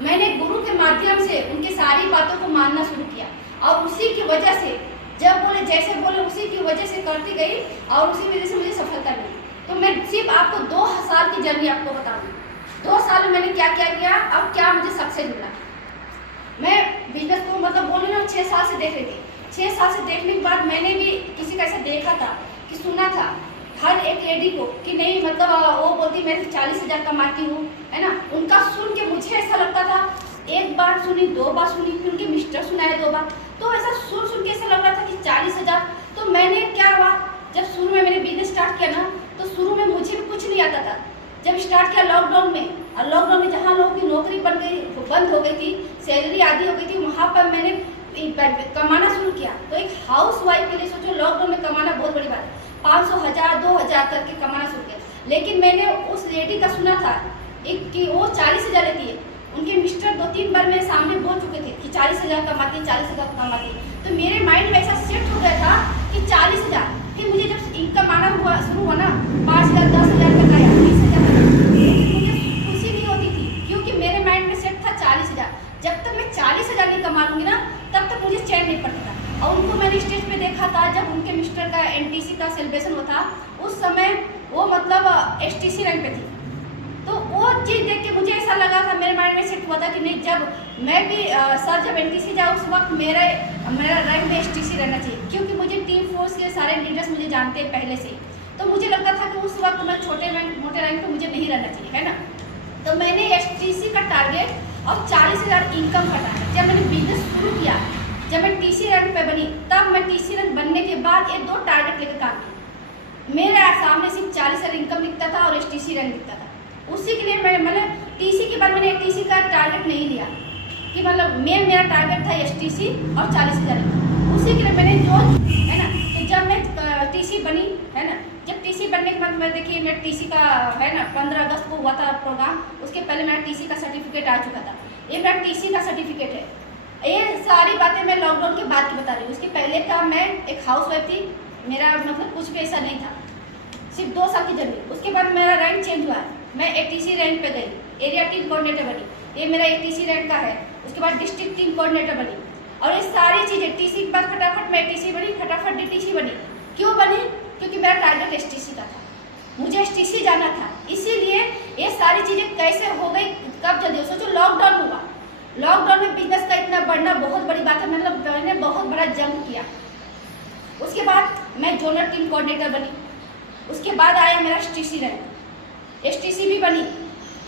मैंने गुरु के माध्यम से उनके सारी बातों को मानना शुरू किया और उसी की वजह से जब बोले जैसे बोले उसी की वजह से करती गई और उसी वजह से मुझे सफलता मिली। तो मैं सिर्फ आपको 2 साल की जर्नी आपको बताऊंगी। 2 साल में मैंने क्या क्या किया और क्या मुझे सक्सेस मिला। मैं बिजनेस को मतलब बोलूँ ना 6 साल से देख रही थी। 6 साल से देखने के बाद मैंने भी किसी का ऐसा देखा था कि सुना था हर एक लेडी को कि नहीं मतलब वो बोलती मैं 40,000 कमाती हूँ, है ना। उनका सुन के मुझे ऐसा लगता था, एक बार सुनी, 2 बार सुनी, फिर उनके मिस्टर सुनाए 2 बार, तो ऐसा सुन के ऐसा लग रहा था कि 40,000। तो मैंने क्या हुआ, जब शुरू में मैंने बिजनेस स्टार्ट किया ना, तो शुरू में मुझे भी कुछ नहीं आता था। जब स्टार्ट किया लॉकडाउन में, और लॉकडाउन में जहाँ लोगों की नौकरी बंद हो गई थी, सैलरी आधी हो गई थी, वहाँ पर मैंने कमाना शुरू किया। तो एक हाउस वाइफ के लिए सोचो लॉकडाउन में कमाना बहुत बड़ी बात है। 500, 1000, 2000 करके कमाना शुरू किया। लेकिन मैंने उस लेडी का सुना था एक कि वो 40,000 लेती है। उनके मिस्टर 2-3 बार मेरे सामने बोल चुके थे कि 40,000 कमाती है, 40,000 कमाती है। तो मेरे माइंड में ऐसा सेट हो गया था कि 40,000। फिर मुझे जब इनकम आना हुआ शुरू हुआ ना, 5,000, 10,000 तक आया, 20,000 तक, मुझे खुशी नहीं होती थी क्योंकि मेरे माइंड में सेट था 40,000। जब तक मैं 40,000 नहीं कमा लूँगी ना, तब तक मुझे चैन नहीं पड़ता था। और उनको मैंने स्टेज पे देखा था जब उनके मिस्टर का एनटीसी का सेलिब्रेशन हुआ था, उस समय वो मतलब एसटीसी रैंक पे थी। तो वो चीज़ देख के मुझे ऐसा लगा था, मेरे माइंड में सेट हुआ था कि नहीं, जब मैं भी सर जब एनटीसी जाऊँ उस वक्त मेरा रैंक में एसटीसी रहना चाहिए, क्योंकि मुझे टीम फोर्स के सारे लीडर्स मुझे जानते हैं पहले से। तो मुझे लगता था कि उस वक्त मैं मोटे रैंक पे मुझे नहीं रहना चाहिए, है ना। तो मैंने एसटीसी का टारगेट और 40,000 इनकम का टारगेट जब मैंने बिजनेस शुरू किया, जब मैं टीसी रैंक पे बनी, तब मैं टीसी रैंक बनने के बाद ये 2 टारगेट लेकर काम किया। मेरे सामने सिर्फ 40,000 इनकम दिखता था और एसटीसी रैंक दिखता था। उसी के लिए मैंने टीसी के बाद मैंने एटीसी का टारगेट नहीं लिया कि मतलब मेरा टारगेट था एसटीसी और 40,000। उसी के लिए मैंने जो है ना, तो जब मैं टीसी बनी, है ना, जब टीसी बनने के बाद मैं देखिए मैं टीसी का है ना 15 अगस्त को हुआ था प्रोग्राम, उसके पहले मेरा टीसी का सर्टिफिकेट आ चुका था। ये मेरा टीसी का सर्टिफिकेट है। ये सारी बातें मैं लॉकडाउन के बाद की बता रही हूँ। उसके पहले का मैं एक हाउस वाइफ थी, मेरा मतलब कुछ भी ऐसा नहीं था, सिर्फ 2 साल की जर्नी। उसके बाद मेरा रैंक चेंज हुआ, मैं एटीसी रैंक पे गई, एरिया टीम कोऑर्डिनेटर बनी, ये मेरा एटीसी रैंक का है। उसके बाद डिस्ट्रिक्ट टीम कोऑर्डिनेटर बनी, और ये सारी चीज़ें टीसी के बाद फटाफट मैं एटीसी बनी, फटाफट डीटीसी बनी। क्यों बनी? क्योंकि मेरा टारगेट एसटीसी का था, मुझे एसटीसी जाना था। इसीलिए ये सारी चीज़ें कैसे हो गई, कब जल्दी। सोचो लॉकडाउन हुआ, लॉकडाउन में बिजनेस का इतना बढ़ना बहुत बड़ी बात है, मतलब मैंने बहुत बड़ा जंप किया। उसके बाद मैं जोनल टीम कोऑर्डिनेटर बनी, उसके बाद आया मेरा एसटीसी रैंक, एसटीसी भी बनी।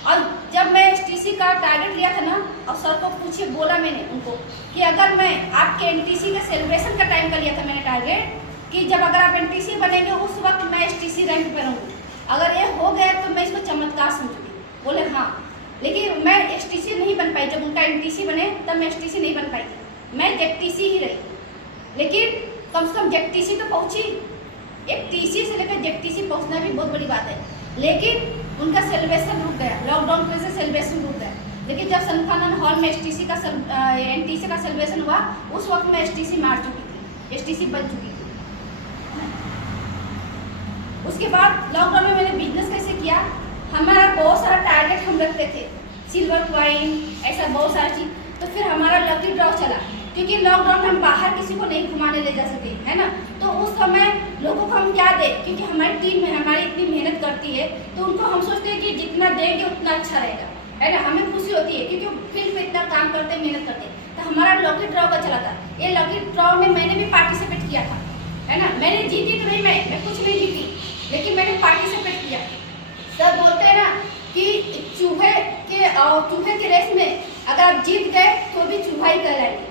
और जब मैं एसटीसी का टारगेट लिया था ना, और सर को पूछे बोला मैंने उनको कि अगर मैं आपके एनटीसी का सेलिब्रेशन का टाइम का लिया था मैंने टारगेट कि जब अगर आप एनटीसी बनेंगे उस वक्त मैं एसटीसी रैंक पर रहूँगी, अगर ये हो गया तो मैं इसको चमत्कार समझूंगी। बोले हाँ, लेकिन मैं एसटीसी नहीं बन पाई। जब उनका एनटीसी बने तब मैं एसटीसी नहीं बन पाई थी, मैं जेडटीसी ही रही। लेकिन कम से कम जेडटीसी तो पहुँची। एक टीसी से लेकर जेडटीसी पहुँचना भी बहुत बड़ी बात है। लेकिन उनका सेलिब्रेशन रुक गया, लॉकडाउन की वजह से सेलिब्रेशन रुक गया। लेकिन जब सनखानन हॉल में एनटीसी का सेलिब्रेशन हुआ, उस वक्त मैं एसटीसी मार चुकी थी, एसटीसी बन चुकी थी। उसके बाद लॉकडाउन में मैंने बिजनेस कैसे किया, हमारा बहुत सारा टारगेट हम रखते थे, सिल्वर कॉइन, ऐसा बहुत सारी चीज़। तो फिर हमारा लकी ड्रॉ चला, क्योंकि लॉकडाउन में हम बाहर किसी को नहीं घुमाने ले जा सके, है ना। तो उस समय लोगों को हम क्या दें, क्योंकि हमारी टीम में हमारी इतनी मेहनत करती है, तो उनको हम सोचते हैं कि जितना देंगे उतना अच्छा रहेगा, है ना। हमें खुशी होती है क्योंकि फील्ड में इतना काम करते हैं, मेहनत करते हैं। तो हमारा लकी ड्रॉ का चला था। ये लकी ड्रॉ में मैंने भी पार्टिसिपेट किया था, है ना। मैंने जीती तो नहीं, मैं कुछ नहीं जीती, लेकिन मैंने पार्टिसिपेट किया। सब बोलते हैं ना कि चूहे के रेस में अगर आप जीत गए तो भी चूहा ही कहलाएंगे,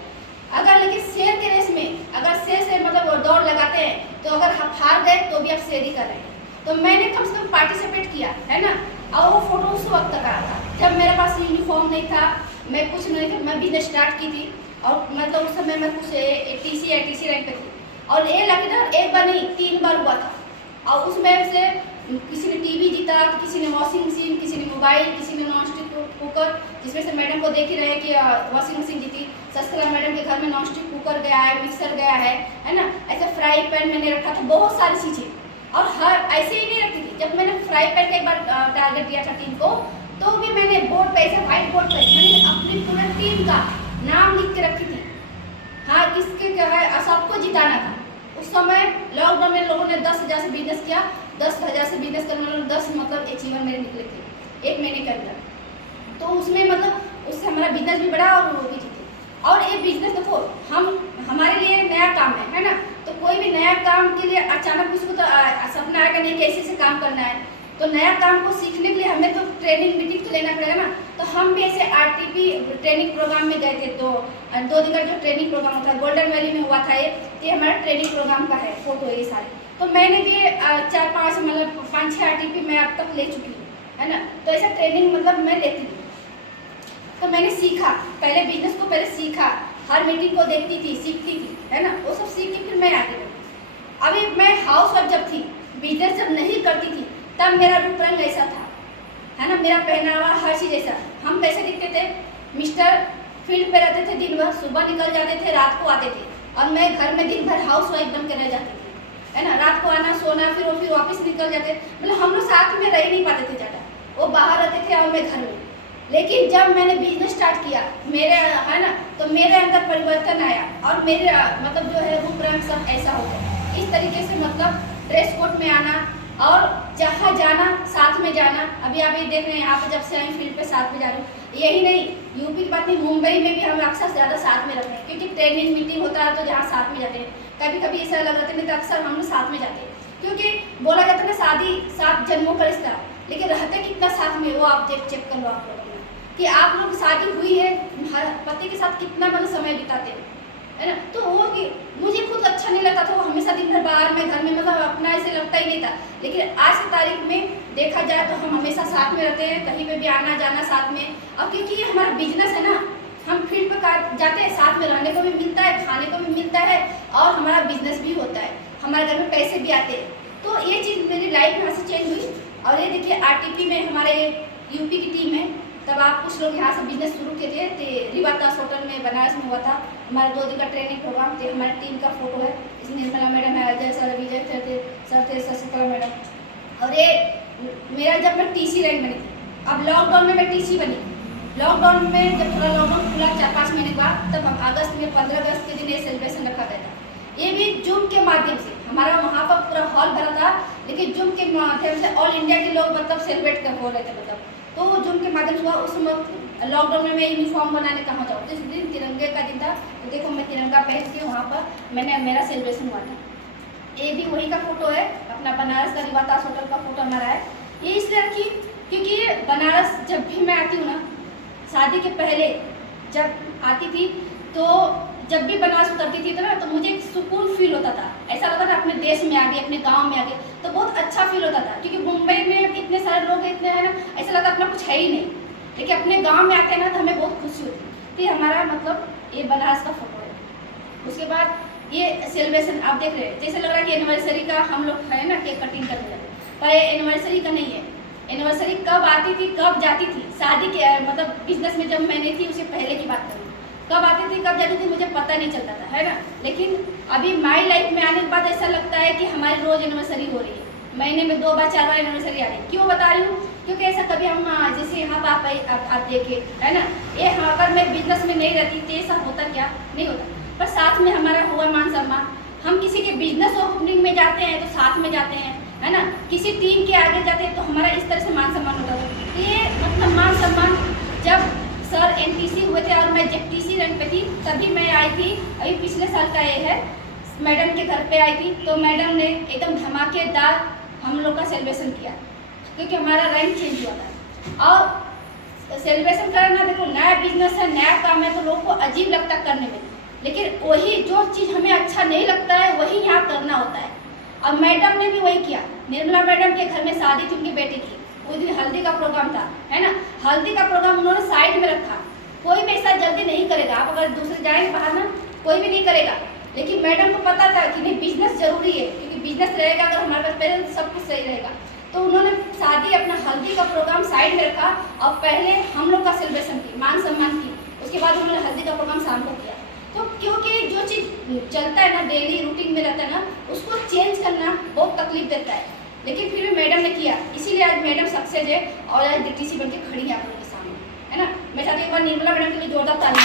अगर लेकिन शेर के रेस में अगर शेर से मतलब दौड़ लगाते हैं तो अगर आप हार गए तो भी आप शेर ही कर रहे हैं। तो मैंने कम से कम पार्टिसिपेट किया, है ना। और वो फोटो उस वक्त तक आया था जब मेरे पास यूनिफॉर्म नहीं था, मैं कुछ नहीं था, मैं बिजनेस स्टार्ट की थी। और मतलब उस समय मैं कुछ एटीसी रैंक पे थी। और ये लकी ड्रॉ एक बार नहीं 3 बार हुआ था। और उसमें से किसी ने टीवी जीता, किसी ने वॉशिंग मशीन, किसी ने मोबाइल, किसी ने नॉन स्टिक कुकर, जिसमें से मैडम को देख ही रहे कि वॉशिंग मशीन जीती। सस्कला मैडम के घर में नॉन स्टिक कुकर गया है, मिक्सर गया है ना। ऐसे फ्राई पैन मैंने रखा था, बहुत सारी चीज़ें। और हर ऐसे ही नहीं रखती थी। जब मैंने फ्राई पैन का एक बार टारगेट दिया था टीम को, तो भी मैंने बोर्ड पे ऐसे व्हाइट बोर्ड पर मैंने अपने का नाम लिख के रखी थी। हाँ, किसके क्या है, सबको जिताना था। उस समय लॉकडाउन में लोगों ने 10,000 से बिजनेस किया, 10,000 से बिजनेस करने वालों ने 10 मतलब अचीवर मेरे निकले थे 1 महीने के अंदर। तो उसमें मतलब उससे हमारा बिजनेस भी बढ़ा और वो भी जीते। और ये बिजनेस देखो, हमारे लिए नया काम है ना, तो कोई भी नया काम के लिए अचानक उसको तो सपना आएगा नहीं कि ऐसे काम करना है। तो नया काम को सीखने के लिए हमें तो ट्रेनिंग मीटिंग तो लेना पड़ेगा ना। तो हम भी ऐसे RTP ट्रेनिंग प्रोग्राम में गए थे। तो 2 दिन का जो ट्रेनिंग प्रोग्राम होता है गोल्डन वैली में हुआ था। ये हमारा ट्रेनिंग प्रोग्राम का है फोटो ये सारे। तो मैंने भी 4-5 मतलब 5-6 RTP मैं अब तक ले चुकी हूँ, है ना। तो ऐसा ट्रेनिंग मतलब मैं लेती हूँ। तो मैंने सीखा, पहले बिजनेस को पहले सीखा, हर मीटिंग को देखती थी, सीखती थी, है ना। वो सब सीख के फिर मैं आगे बढ़ी। अभी मैं हाउस वाइफ जब थी, बिजनेस जब नहीं करती थी, तब मेरा रूप रंग ऐसा था, है ना। मेरा पहनावा हर चीज़ ऐसा। हम कैसे दिखते थे, मिस्टर फील्ड पे रहते थे दिन भर, सुबह निकल जाते थे, रात को आते थे, और मैं घर में दिन भर हाउस वाइफ बन कर रह जाती थी, है ना। रात को आना, सोना, फिर वापस निकल जाते। मतलब हम लोग साथ में रह नहीं पाते थे ज़्यादा, वो बाहर रहते थे और मैं घर में। लेकिन जब मैंने बिजनेस स्टार्ट किया, मेरे है ना, तो मेरे अंदर परिवर्तन आया और मेरे मतलब जो है रूप रंग सब ऐसा हो गया। इस तरीके से मतलब ड्रेस कोड में आना और जहाँ जाना साथ में जाना। अभी आप ये देख रहे हैं, यहाँ पे जब से आई फील्ड पे साथ में जा रही हूँ। यही नहीं, यूपी की बात नहीं, मुंबई में भी हम अक्सर ज़्यादा साथ में रहते हैं, क्योंकि ट्रेनिंग मीटिंग होता है तो जहाँ साथ में जाते हैं। कभी कभी ऐसा लग रहता है, नहीं तो अक्सर हम लोग साथ में जाते हैं, क्योंकि बोला जाता है ना शादी 7 जन्मों का रिश्ता, लेकिन रहते कितना साथ में वो आप चेक कर लो आप लोग कि आप लोग शादी हुई है, पति के साथ कितना मतलब समय बिताते हैं, है ना। तो वो कि मुझे खुद अच्छा नहीं लगता था, वो हमेशा दिन भर बाहर में घर में मतलब अपना ऐसे लगता ही नहीं था। लेकिन आज की तारीख में देखा जाए तो हम हमेशा साथ में रहते हैं, कहीं पे भी आना जाना साथ में। और क्योंकि ये हमारा बिजनेस है ना, हम फील्ड पर जाते हैं, साथ में रहने को भी मिलता है, खाने को भी मिलता है, और हमारा बिजनेस भी होता है, हमारे घर में पैसे भी आते हैं। तो ये चीज़ मेरी लाइफ यहाँ से चेंज हुई। और ये देखिए RTP में हमारे यूपी की टीम है, तब आप कुछ लोग यहाँ से बिजनेस शुरू किए थे। तो रिवातास होटल में बनारस में हुआ था हमारा 2 दिन का ट्रेनिंग प्रोग्राम। तो हमारी टीम का फोटो है, इसमें निर्मला मैडम है, अजय सर, विजय सर थे, शशिकला मैडम। और ये मेरा जब मैं TC रैंक बनी थी, अब लॉकडाउन में मैं TC बनी। लॉकडाउन में जब थोड़ा लॉकडाउन खुला 4-5 महीने के बाद, तब हम अगस्त में 15 अगस्त के दिन ये सेलिब्रेशन रखा गया था। ये भी जूम के माध्यम से, हमारा वहाँ पर पूरा हॉल भरा था, लेकिन जूम के माध्यम से ऑल इंडिया के लोग मतलब सेलिब्रेट कर हो रहे थे मतलब। तो वो जूम के माध्यम से हुआ। उस वक्त लॉकडाउन में मैं यूनिफॉर्म बनाने कहाँ जाऊँ, जिस दिन तिरंगे का दिन था, तो देखो मैं तिरंगा पहन के वहाँ पर मैंने मेरा सेलिब्रेशन हुआ था। ये भी वही का फोटो है, अपना बनारस का रिवातास होटल का फोटो हमारा है। ये इसलिए रखी क्योंकि बनारस जब भी मैं आती हूँ ना, शादी के पहले जब आती थी, तो जब भी बनारस उतरती थी तो ना, तो मुझे एक सुकून फील होता था। ऐसा लगता था अपने देश में आ गए, अपने गांव में आ गए, तो बहुत अच्छा फील होता था। क्योंकि मुंबई में इतने सारे लोग इतने हैं ना, ऐसा लगता अपना कुछ है ही नहीं, लेकिन अपने गांव में आते हैं ना तो हमें बहुत खुशी होती है। तो हमारा मतलब ये बनारस का फोटो है। उसके बाद ये सेलिब्रेशन आप देख रहे हैं, जैसे लग रहा है कि एनिवर्सरी का हम लोग है ना केक कटिंग करने लगे, पर ये एनिवर्सरी का नहीं है। एनिवर्सरी कब आती थी, कब जाती थी, शादी के मतलब बिजनेस में जब मैंने थी उससे पहले की बात करूँ, कब आती थी कब जाती थी मुझे पता नहीं चलता था, है ना। लेकिन अभी माई लाइफ में आने के बाद ऐसा लगता है कि हमारी रोज एनिवर्सरी हो रही है, महीने में 2 बार 4 बार एनिवर्सरी आ रही है। क्यों बता रही हूँ, क्योंकि ऐसा कभी हम जैसे यहाँ पर आप देखे, है ना, ये अगर मैं बिजनेस में नहीं रहती तो ऐसा होता क्या, नहीं होता। पर साथ में हमारा हुआ मान सम्मान, हम किसी के बिजनेस ओपनिंग में जाते हैं तो साथ में जाते हैं, है ना, किसी टीम के आगे जाते हैं तो हमारा इस तरह से मान सम्मान होता था। ये मतलब मान सम्मान जब सर NTC हुए थे और मैं जब TC रैंक पे थी तभी मैं आई थी। अभी पिछले साल का ये है, मैडम के घर पे आई थी, तो मैडम ने एकदम धमाकेदार हम लोग का सेलिब्रेशन किया, क्योंकि हमारा रैंक चेंज हुआ था। और सेलिब्रेशन करना, देखो नया बिजनेस है, नया काम है, तो लोगों को अजीब लगता करने में, लेकिन वही जो चीज़ हमें अच्छा नहीं लगता है वही यहाँ करना होता है। और मैडम ने भी वही किया। निर्मला मैडम के घर में शादी थी उनकी बेटी की, उस दिन हल्दी का प्रोग्राम था, है ना। हल्दी का प्रोग्राम उन्होंने साइड में रखा, कोई भी ऐसा जल्दी नहीं करेगा। आप अगर दूसरे जाएंगे बाहर ना, कोई भी नहीं करेगा, लेकिन मैडम को पता था कि नहीं बिजनेस जरूरी है, क्योंकि बिजनेस रहेगा अगर हमारे पास पहले तो सब कुछ सही रहेगा। तो उन्होंने शादी अपना हल्दी का प्रोग्राम साइड में रखा और पहले हम लोग का सेलिब्रेशन की, मान सम्मान की, उसके बाद उन्होंने हल्दी का प्रोग्राम शाम को किया। तो क्योंकि जो चीज़ चलता है ना, डेली रूटीन में रहता है ना, उसको चेंज करना बहुत तकलीफ देता है, लेकिन फिर भी मैडम ने किया, इसीलिए आज मैडम सक्सेस है और आज DTC बन के खड़ी है आप लोगों के सामने, है ना। मैं चाहती हूँ एक बार निर्मला मैडम के लिए जोरदार ताली।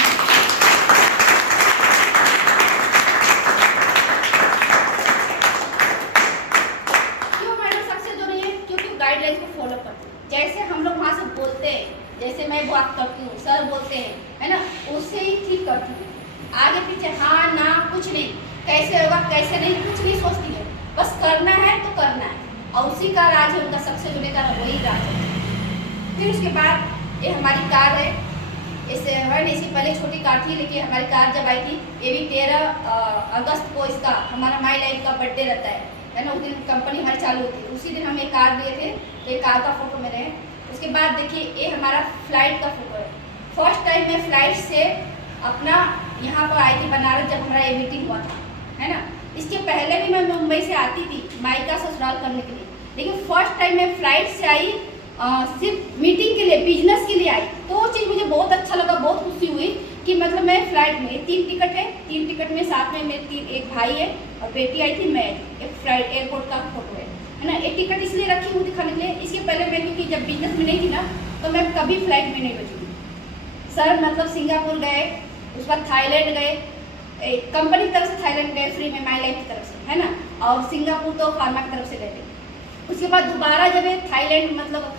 गाइडलाइंस को फॉलो करते हैं, जैसे हम लोग वहाँ से बोलते हैं, जैसे मैं बात करती हूँ, सर बोलते हैं, है ना, उससे ही ठीक करती हूँ। आगे पीछे हाँ ना कुछ नहीं, कैसे होगा कैसे नहीं कुछ नहीं सोचती है, बस करना है तो करना है, और उसी का राज है उनका सक्सेस होने का, वही राज है। फिर उसके बाद ये हमारी कार है, इससे है ना, इसकी पहले छोटी कार थी, लेकिन हमारी कार जब आई थी, ये भी 13 अगस्त को इसका हमारा माई लाइफ का बर्थडे रहता है ना, उस दिन कंपनी हमारी चालू होती है, उसी दिन हम एक कार दिए थे, तो ये कार का फोटो मेरे है। उसके बाद देखिए ये हमारा फ्लाइट का फोटो है। फर्स्ट टाइम मैं फ्लाइट से अपना यहाँ पर आई थी बनारस, जब हमारा ये मीटिंग हुआ था, है ना। इसके पहले भी मैं मुंबई से आती थी मायका ससुराल करने के लिए, लेकिन फर्स्ट टाइम मैं फ्लाइट से आई सिर्फ मीटिंग के लिए, बिजनेस के लिए आई, तो वो चीज़ मुझे बहुत अच्छा लगा, बहुत खुशी हुई कि मतलब मैं फ्लाइट में 3 टिकट है, 3 टिकट में साथ में मेरे एक भाई है और बेटी आई थी, मैं एक फ्लाइट एयरपोर्ट का फोटो है ना। एक टिकट इसलिए रखी हूँ दिखाने के लिए, इसके पहले मैं क्योंकि जब बिजनेस में नहीं थी ना, तो मैं कभी फ्लाइट में नहीं बैठी। सर मतलब सिंगापुर गए, उसके बाद थाईलैंड गए, कंपनी की तरफ से थाईलैंड गए फ्री में माई लाइफ की तरफ से, है ना, और सिंगापुर तो फार्मा की तरफ से गए थे। उसके बाद दोबारा जब थाईलैंड मतलब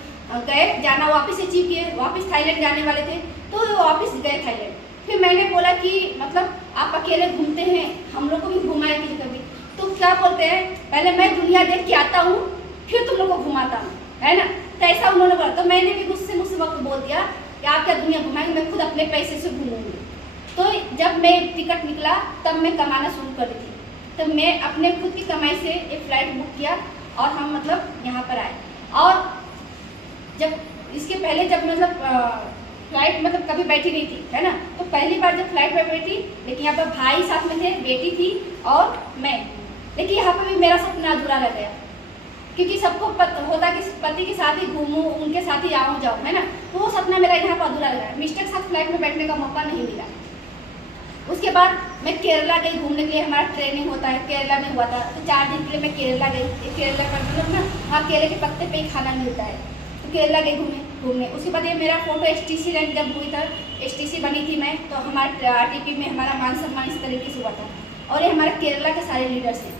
गए जाना, वापस अचीव किए, वापस थाईलैंड जाने वाले थे, तो वापस गए थाईलैंड। फिर मैंने बोला कि मतलब आप अकेले घूमते हैं, हम लोग को भी घुमाए कि कभी, तो क्या बोलते हैं, पहले मैं दुनिया देख के आता हूँ, फिर तुम लोग को घुमाता हूँ, है ना। तो ऐसा उन्होंने बोला, तो मैंने भी मुझसे वक्त बोल दिया कि आप क्या दुनिया घुमाएंगे, मैं खुद अपने पैसे से घूमूंगी। तो जब मैं टिकट निकला तब मैं कमाना शुरू कर दी थी, तो मैं अपने खुद की कमाई से एक फ़्लाइट बुक किया और हम मतलब यहाँ पर आए। और जब इसके पहले जब मतलब फ्लाइट मतलब कभी बैठी नहीं थी, है ना, तो पहली बार जब फ्लाइट में बैठी, लेकिन यहाँ पर भाई साथ में थे, बेटी थी और मैं, लेकिन यहाँ पर भी मेरा सपना अधूरा रह गया, क्योंकि सबको होता कि पति के साथ ही घूमूं, उनके साथ ही आऊँ जाऊँ, है ना, तो वो सपना मेरा यहाँ पर अधूरा रह गया। मिस्टर के साथ फ्लाइट में बैठने का मौका नहीं मिला। उसके बाद मैं केरला गई घूमने के लिए, हमारा ट्रेनिंग होता है, केरला में हुआ था, तो 4 दिन के लिए मैं केरला गई। केरला का मतलब ना वहाँ केले के पत्ते पे ही खाना मिलता है, तो केरला गई घूमने। उसके बाद ये मेरा फोटो STC रैंक जब हुई था, STC बनी थी मैं, तो हमारे RTP में हमारा मान सम्मान इस तरीके से हुआ था। और ये हमारे केरला के सारे लीडर्स हैं,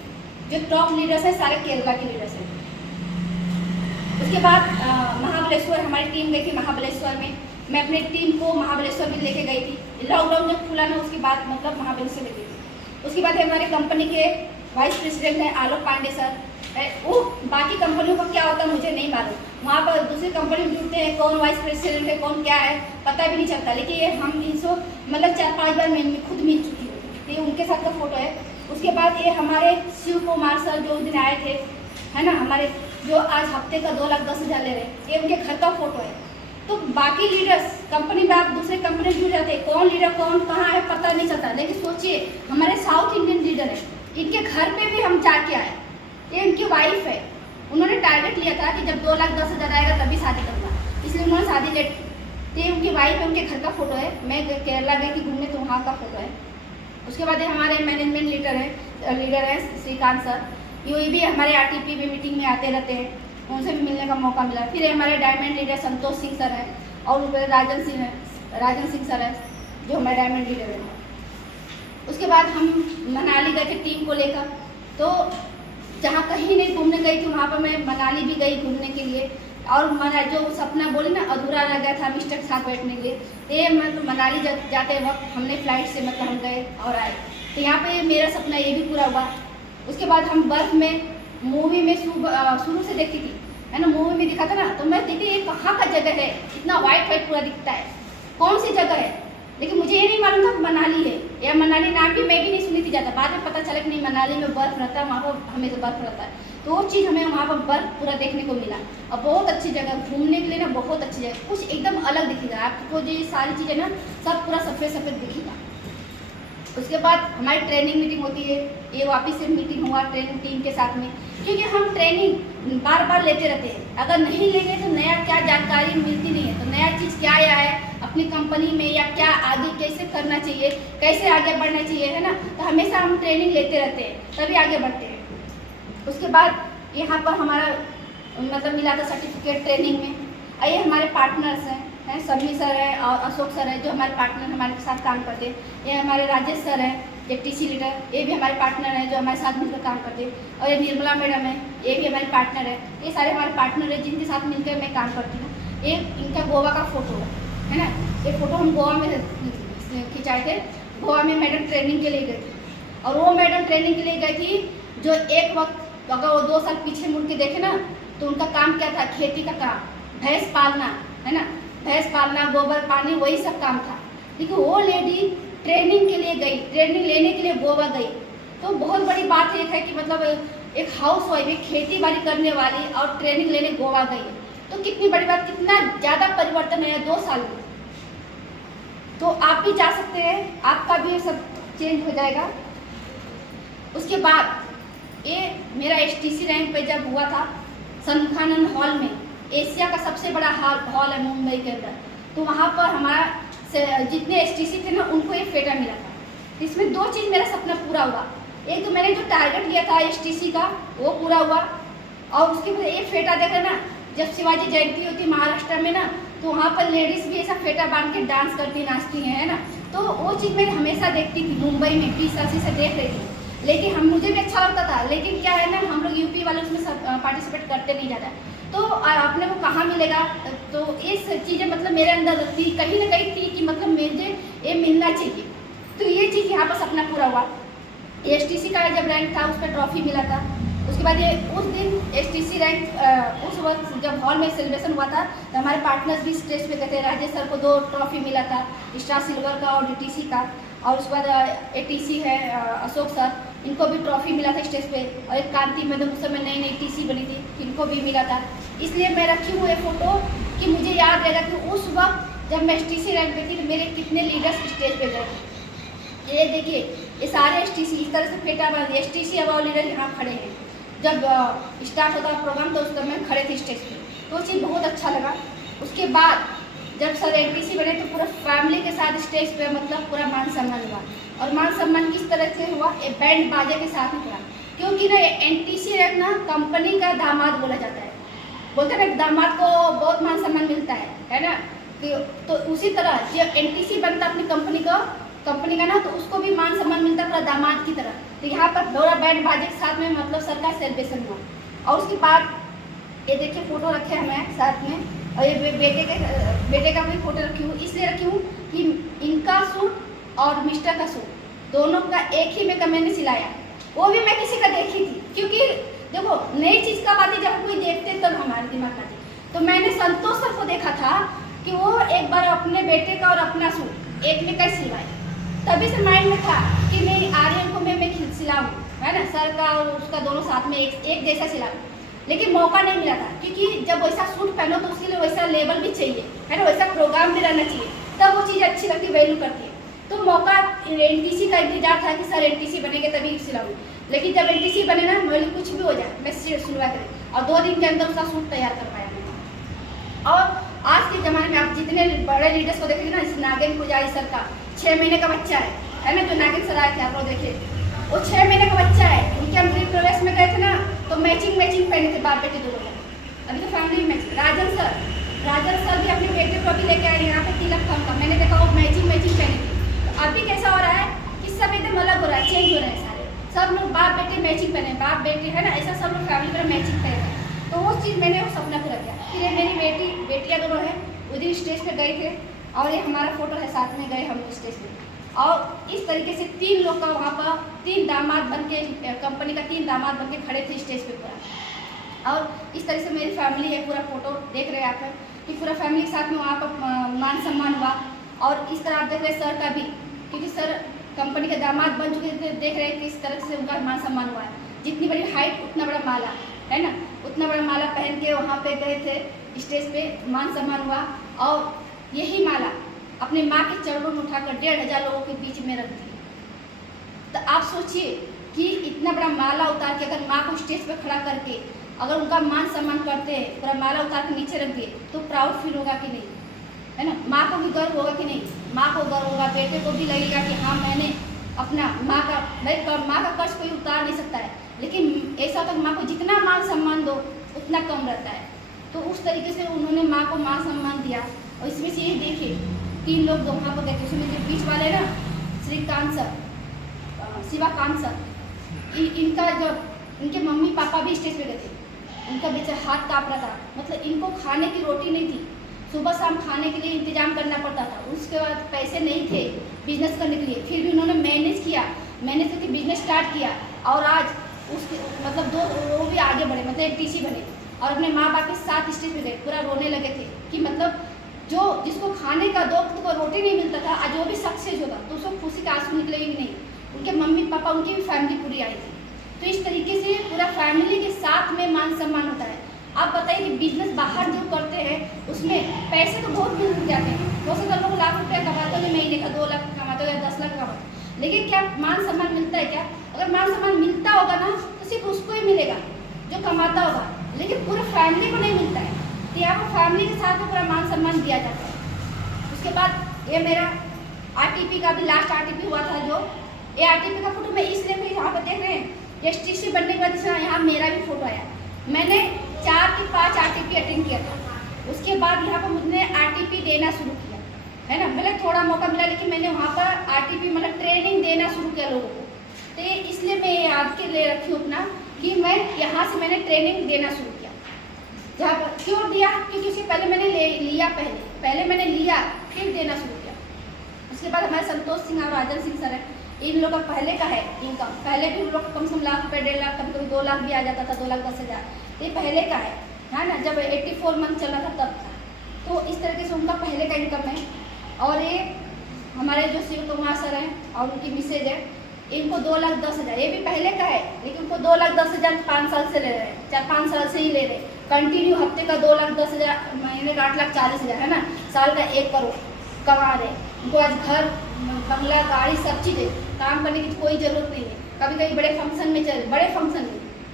जो टॉप लीडर्स हैं सारे केरला के लीडर्स हैं। उसके बाद महाबलेश्वर हमारी टीम गई थी महाबलेश्वर में, मैं अपनी टीम को महाबलेश्वर में लेके गई थी। लॉकडाउन जब खुला ना उसके बाद मतलब महाबलेश्वर ले गई थी। उसके बाद हमारी कंपनी के वाइस प्रेसिडेंट हैं आलोक पांडे सर। वो बाकी कंपनियों का क्या होता है मुझे नहीं मालूम, वहाँ पर दूसरी कंपनी में जुड़ते हैं, कौन वाइस प्रेसिडेंट है कौन क्या है पता भी नहीं चलता, लेकिन ये हम इनसे मतलब 4-5 बार मैं खुद मिल चुकी हूँ। ये उनके साथ का फोटो है। उसके बाद ये हमारे शिव कुमार सर जो उस दिन आए थे, है ना, हमारे जो आज हफ्ते का 2,10,000 ले रहे हैं, ये उनके घर का फोटो है। तो बाकी लीडर्स कंपनी में आप दूसरे कंपनी में जुड़ जाते हैं, कौन लीडर कौन कहाँ है पता नहीं चलता, लेकिन सोचिए हमारे साउथ इंडियन लीडर है, इनके घर पे भी हम जाके आए। ये इनकी वाइफ है, उन्होंने टारगेट लिया था कि जब 2,10,000 आएगा तभी शादी करना, इसलिए उन्होंने शादी लेट। तो ये उनकी वाइफ है, उनके घर का फोटो है। मैं केरला गई थी घूमने तो वहाँ का फोटो है। उसके बाद हमारे मैनेजमेंट लीडर है श्रीकांत सर, ये भी हमारे RTP में मीटिंग में आते रहते हैं, उनसे भी मिलने का मौका मिला। फिर हमारे diamond leader Santosh Singh sir हैं और ऊपर राजन सिंह सर है जो हमारे डायमंड लीडर हैं। उसके बाद हम मनाली गए थे टीम को लेकर, तो जहाँ कहीं नहीं घूमने गई थी वहाँ पर मैं मनाली भी गई घूमने के लिए। और मेरा जो सपना बोले ना अधूरा रह गया था मिस्टर के साथ बैठने के लिए, ये मतलब मनाली जाते वक्त हमने फ्लाइट से मतलब हम गए और आए, तो यहाँ पे मेरा सपना ये भी पूरा हुआ। उसके बाद हम बर्फ़ में मूवी में शुरू से देखती थी, है ना, मूवी में दिखा था ना, तो मैं देखती ये कहाँ का जगह है, इतना वाइट पूरा दिखता है, कौन सी जगह है, लेकिन मुझे ये नहीं मालूम था मनाली है या मनाली नाम भी मैं भी नहीं सुनी थी ज़्यादा। बाद में पता चला कि नहीं मनाली में बर्फ़ रहता है, वहाँ पर हमें तो बर्फ़ रहता है, तो वो चीज़ हमें वहाँ पर बर्फ़ पूरा देखने को मिला। और बहुत अच्छी जगह घूमने के लिए ना, बहुत अच्छी जगह, कुछ एकदम अलग दिखेगा आपको, जो ये सारी चीज़ें ना सब पूरा सफ़ेद दिखेगा। उसके बाद हमारी ट्रेनिंग मीटिंग होती है, ये वापस से मीटिंग हुआ ट्रेनिंग टीम के साथ में, क्योंकि हम ट्रेनिंग बार बार लेते रहते हैं, अगर नहीं लेंगे तो नया क्या जानकारी मिलती नहीं है, तो नया चीज़ क्या आया है अपनी कंपनी में या क्या आगे कैसे करना चाहिए, कैसे आगे बढ़ना चाहिए, है ना, तो हमेशा हम ट्रेनिंग लेते रहते हैं तभी आगे बढ़ते हैं। उसके बाद यहाँ पर हमारा मतलब मिला था सर्टिफिकेट ट्रेनिंग में। ये हमारे पार्टनर्स हैं, हैं, समी सर है और अशोक सर है जो हमारे पार्टनर हमारे साथ काम करते हैं। ये हमारे राजेश सर है टीसी लीडर, ये भी हमारे पार्टनर है जो हमारे साथ मिलकर काम करते हैं। और ये निर्मला मैडम है, ये भी हमारे पार्टनर है। ये सारे हमारे पार्टनर है जिनके साथ मिलकर मैं काम करती हूँ। ये इनका गोवा का फोटो है ना, ये फोटो हम गोवा में खिंचाए थे। गोवा में मैडम ट्रेनिंग के लिए गई थी और वो मैडम ट्रेनिंग के लिए गई थी जो एक वक्त अगर वो 2 साल पीछे मुड़ के देखे ना तो उनका काम क्या था, खेती का काम, भैंस पालना है ना, भैंस पालना, गोबर पानी, वही सब काम था। लेकिन वो लेडी ट्रेनिंग के लिए गई, ट्रेनिंग लेने के लिए गोवा गई। तो बहुत बड़ी बात एक है कि मतलब एक हाउस वाइफ, एक खेती बाड़ी करने वाली और ट्रेनिंग लेने गोवा गई, तो कितनी बड़ी बात, कितना ज़्यादा परिवर्तन है 2 साल में। तो आप भी जा सकते हैं, आपका भी सब चेंज हो जाएगा। उसके बाद ये मेरा STC रैंक पे जब हुआ था सन्मुखानंद हॉल में, एशिया का सबसे बड़ा हॉल है मुंबई के अंदर, तो वहाँ पर हमारा जितने STC थे ना उनको ये फेटा मिला था। इसमें 2 चीज़ मेरा सपना पूरा हुआ। एक तो मैंने जो टारगेट लिया था STC का वो पूरा हुआ, और उसके बाद एक फेटा देखा ना, जब शिवाजी जयंती होती महाराष्ट्र में ना, तो वहाँ पर लेडीज़ भी ऐसा फेटा बांध के डांस करती नाचती हैं, है ना। तो वो चीज़ मैं हमेशा देखती थी, मुंबई में 20 साल से देख रही थी। लेकिन मुझे भी अच्छा लगता था, लेकिन क्या है ना, हम लोग यूपी वाले उसमें पार्टिसिपेट करते नहीं ज़्यादा। तो अपने को कहाँ मिलेगा, तो इस चीज़ें मतलब मेरे अंदर थी, कहीं ना कहीं थी कि मतलब मुझे ये मिलना चाहिए। तो ये चीज़ यहाँ पर सपना पूरा हुआ। STC का जब रैंक था उस पर ट्रॉफी मिला था। उसके बाद ये उस दिन STC रैंक उस वक्त जब हॉल में सेलिब्रेशन हुआ था तो हमारे पार्टनर्स भी स्टेज पे गए थे। राजेश सर को 2 ट्रॉफी मिला था, स्टार सिल्वर का और DTC का। और उसके बाद ATC है अशोक सर, इनको भी ट्रॉफी मिला था स्टेज पे। और एक कांति मैडम उस समय नई TC बनी थी, इनको भी मिला था। इसलिए मैं रखी हुई फ़ोटो कि मुझे याद रहेगा कि उस वक्त जब मैं STC रैंक पे थी तो मेरे कितने लीडर्स स्टेज पे गए। ये देखिए, ये सारे STC इस तरह से फेटा बना, STC अब लीडर यहाँ खड़े हैं। जब स्टार्ट होता प्रोग्राम तो उस समय खड़े थे स्टेज पे, तो वो चीज़ बहुत अच्छा लगा। उसके बाद जब सर NTC बने तो पूरा फैमिली के साथ स्टेज पे मतलब पूरा मान सम्मान हुआ। और मान सम्मान किस तरह से हुआ, एक बैंड बाजे के साथ हुआ। क्योंकि ना NTC रैंक ना कंपनी का दामाद बोला जाता है, बोलते हैं ना दामाद को बहुत मान सम्मान मिलता है ना। तो उसी तरह जब NTC बनता अपनी कंपनी का ना, तो उसको भी मान सम्मान मिलता पूरा दामाद की तरह। तो यहाँ पर पूरा बैंड बाजे के साथ में मतलब सर का सेलिब्रेशन हुआ। और उसके बाद ये देखिए फ़ोटो रखे हैं मैं साथ में, और ये बेटे का भी फ़ोटो रखी हूँ। इसलिए रखी हूँ कि इनका सूट और मिस्टर का सूट दोनों का एक ही में मैंने सिलाया, वो भी मैं किसी का देखी थी। क्योंकि देखो नई चीज़ कब आती, जब कोई देखते तब हमारे दिमाग आती। तो मैंने संतोष सर को देखा था कि वो एक बार अपने बेटे का और अपना सूट एक में कैसे सिलवाए, तभी से माइंड में था कि नहीं आर्यन को मैं सिलाऊँ, है ना, सर का और उसका दोनों साथ में एक जैसा सिलाऊँ। लेकिन मौका नहीं मिला था, क्योंकि जब वैसा सूट पहनो तो उसके लिए वैसा लेवल भी चाहिए, है ना, वैसा प्रोग्राम भी रहना चाहिए, तब वो चीज़ अच्छी लगती, वैल्यू करती है। तो मौका NTC का इंतजार था कि सर NTC बनेंगे तभी सिलाऊँ। लेकिन जब NTC बने ना, मैं कुछ भी हो जाए मैं सिलवा करें, और 2 दिन के अंदर उसका सूट तैयार कर पाया मैंने। और आज के ज़माने में आप जितने बड़े लीडर्स को देखेंगे ना, इस नागिन पुजारी सर का 6 महीने का बच्चा है ना, जो नागिन सर आए थे आप लोग देखिए, वो 6 महीने का बच्चा है। उनके हम गृह प्रवेश में गए थे ना, तो मैचिंग पहने थे बाप बेटे दोनों ने। अभी तो फैमिली मैचिंग। राजन सर भी अपने बेटे को अभी लेके आए यहाँ पे तिलक था उनका, मैंने देखा वो मैचिंग पहने थे। तो अभी कैसा हो रहा है कि सब एकदम अलग हो रहा है, चेंज हो रहा है सारे, सब लोग बाप बेटे मैचिंग पहने, बाप बेटे है ना, ऐसा सब लोग फैमिली पर मैचिंग पहने। तो वो चीज़ मैंने वो सपना पूरा किया। फिर ये मेरी बेटियाँ दोनों हैं, उधर स्टेज पे गए थे, और ये हमारा फोटो है, साथ में गए हम स्टेज पे। और इस तरीके से 3 लोग का वहाँ पर 3 दामाद बन के, कंपनी का 3 दामाद बन के खड़े थे स्टेज पे पूरा। और इस तरह से मेरी फैमिली है, पूरा फोटो देख रहे हैं आप कि पूरा फैमिली के साथ में वहाँ पर मान सम्मान हुआ। और इस तरह आप देख रहे हैं सर का भी, क्योंकि सर कंपनी के दामाद बन चुके थे, देख रहे हैं कि इस तरह से उनका मान सम्मान हुआ है। जितनी बड़ी हाइट उतना बड़ा माला, है ना, उतना बड़ा माला पहन के वहाँ पे गए थे स्टेज पे, मान सम्मान हुआ। और यही माला अपने माँ के चरणों में उठाकर 1,500 लोगों के बीच में रख दी। तो आप सोचिए कि इतना बड़ा माला उतार के अगर माँ को स्टेज पे खड़ा करके अगर उनका मान सम्मान करते हैं, पूरा माला उतार के नीचे रख दिए, तो प्राउड फील होगा कि नहीं, है ना। माँ को भी गर्व होगा कि नहीं, माँ को गर्व होगा, बेटे को भी लगेगा कि हाँ मैंने अपना माँ का कर्ज कोई उतार नहीं सकता है। लेकिन ऐसा होता है माँ को जितना मान सम्मान दो उतना कम रहता है। तो उस तरीके से उन्होंने माँ को मान सम्मान दिया। और इसमें से ये देखिए 3 लोग वहाँ पर गए थे, उसमें जो बीच वाले ना श्रीकांत सर, शिवाकांत सर, इनका जब इनके मम्मी पापा भी स्टेज पे गए थे, उनका बेचारा हाथ काँप रहा था, मतलब इनको खाने की रोटी नहीं थी, सुबह शाम खाने के लिए इंतजाम करना पड़ता था। उसके बाद पैसे नहीं थे बिजनेस करने के लिए, फिर भी उन्होंने मैनेज करके बिजनेस स्टार्ट किया और आज उसके मतलब वो भी आगे बढ़े, मतलब एक टीसी बने और अपने माँ बाप के साथ स्टेज पे गए, पूरा रोने लगे थे कि मतलब जो जिसको खाने का 2 वक्त को रोटी नहीं मिलता था, आज वो भी सक्सेस होगा तो उसको खुशी का आंसू निकलेगी नहीं। उनके मम्मी पापा, उनकी भी फैमिली पूरी आई थी। तो इस तरीके से पूरा फैमिली के साथ में मान सम्मान होता है। आप बताइए कि बिजनेस बाहर जो करते हैं उसमें पैसे तो बहुत मिल जाते हैं, बहुत से लोग लाख रुपया कमाते हैं, महीने का 2 लाख कमाते हो या 10 लाख कमाते हैं, लेकिन क्या मान सम्मान मिलता है क्या? अगर मान सम्मान मिलता होगा ना तो सिर्फ उसको ही मिलेगा जो कमाता होगा, लेकिन पूरे फैमिली को नहीं मिलता है। तो यहाँ पर फैमिली के साथ में पूरा मान सम्मान दिया जाता है। उसके बाद ये मेरा आरटीपी का भी लास्ट आरटीपी हुआ था, जो ये आरटीपी का फोटो मैं इसलिए यहाँ पर देख रहे हैं, STC बनने के बाद यहाँ मेरा भी फोटो आया। मैंने 4 के 5 आरटीपी अटेंड किया था, उसके बाद यहाँ पर मुझे आरटीपी देना शुरू किया, है ना। मतलब थोड़ा मौका मिला, लेकिन मैंने वहाँ पर आरटीपी मतलब ट्रेनिंग देना शुरू किया लोगों को। तो इसलिए मैं याद के ले रखी हूँ अपना कि मैं यहाँ से मैंने ट्रेनिंग देना शुरू किया। जहाँ पर क्यों दिया? क्योंकि उसके पहले मैंने लिया पहले मैंने लिया, फिर देना शुरू किया। उसके बाद हमारे संतोष सिंह और राजन सिंह सर है, इन लोगों का पहले का है इनकम, पहले भी उन लोग कम से कम लाख रुपये, 1.5 लाख, कभी कभी 2 लाख भी आ जाता था, 2,10,000, ये पहले का है ना, जब 84 मंथ चल रहा था तब था। तो इस तरीके से उनका पहले का इनकम है। और ये हमारे जो शिव कुमार सर हैं और उनकी मिसेज है, इनको 2,10,000, ये भी पहले का है, लेकिन उनको 2,10,000 5 साल से ले रहे हैं, 4-5 साल से ही ले रहे हैं कंटिन्यू। हफ्ते का 2,10,000, महीने का 8,40,000, है ना, साल का 1 करोड़ कमा रहे हैं। उनको आज घर, बंगला, गाड़ी, सब चीज़ें, काम करने की कोई ज़रूरत नहीं है। कभी कभी बड़े फंक्शन में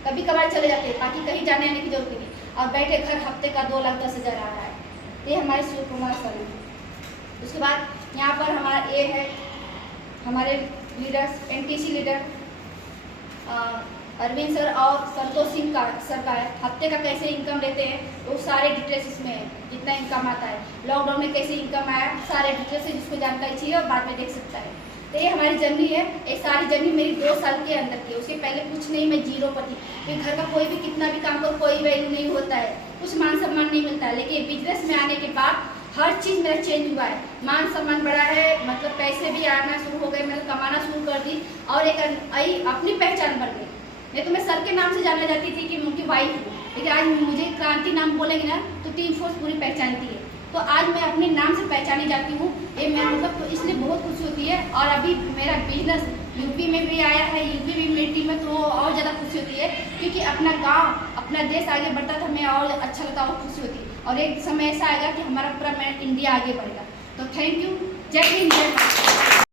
कभी कभार चले जाते हैं, बाकी कहीं जाने आने की जरूरत नहीं है, और बैठे घर हफ्ते का 2,10,000 आ रहा है। ये हमारे शिव कुमार सर हैं। उसके बाद यहाँ पर हमारा ये है हमारे leaders, NTC leader Arvind sir और संतोष सिंह सर का है। हफ्ते का कैसे इनकम लेते हैं वो सारे डिटेल्स इसमें है, कितना इनकम आता है, लॉकडाउन में कैसे इनकम आया, सारे डिटेल्स है, जिसको जानकारी चाहिए और बाद में देख सकता है। तो ये हमारी जर्नी है। ये सारी जर्नी मेरी 2 साल के अंदर की है। उसके पहले कुछ नहीं, मैं जीरो पर थी, क्योंकि घर का कोई भी कितना भी काम करो कोई वैल्यू नहीं होता है, कुछ मान सम्मान नहीं मिलता है। लेकिन बिजनेस में आने के बाद हर चीज़ मेरा चेंज हुआ है, मान सम्मान बढ़ा है, मतलब पैसे भी आना शुरू हो गए, मैंने कमाना शुरू कर दी और एक अपनी पहचान बन गई। नहीं तो मैं सर के नाम से जाना जाती थी कि मैं उनकी वाइफ हूँ, लेकिन आज मुझे क्रांति नाम बोलेंगे ना तो टीम फोर्स पूरी पहचानती है। तो आज मैं अपने नाम से पहचानी जाती हूँ, ये मैं मतलब तो इसलिए बहुत खुशी होती है। और अभी मेरा बिजनेस यूपी में भी आया है, यूपी भी मेरी टीम में, तो और ज़्यादा खुशी होती है, क्योंकि अपना गाँव, अपना देश आगे बढ़ता था, मैं और अच्छा लगता और खुशी होती है। और एक समय ऐसा आएगा कि हमारा पूरा इंडिया आगे बढ़ेगा। तो थैंक यू। जय हिंद, जय भारत।